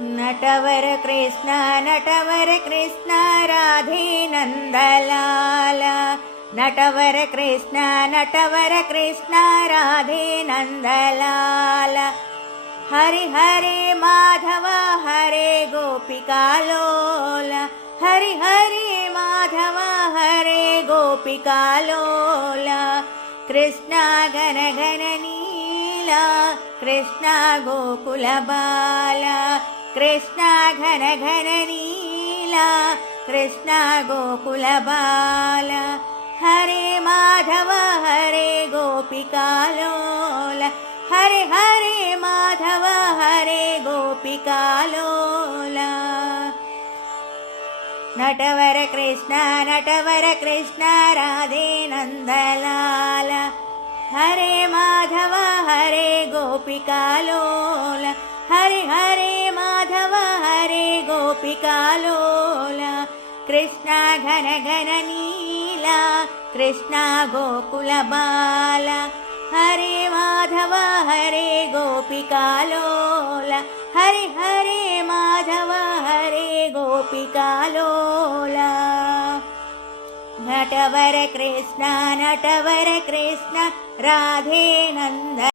नटवर कृष्ण राधे नंदलाल। नटवर कृष्ण राधे नंदलाल। हरे हरे माधव हरे गोपिकालोल। हरे हरे माधव हरे गोपिकालोल। कृष्ण घन घन नीला कृष्ण गोकुल बाला। कृष्ण घन घन नीला कृष्ण गोकुल बाला। हरे माधव हरे गोपिकालोल। हरे हरे माधव हरे गोपिकालोल। नटवर कृष्ण राधे नंदलाल। हरे माधव हरे गोपिकालोल। हरे हरे माधव हरे गोपिकालोल। कृष्ण घन घन नीला कृष्ण गोकुल बाला। हरे माधव हरे गोपिकालोल। हरे हरे माधव हरे गोपिकालोल। नटवर कृष्ण राधे नंद।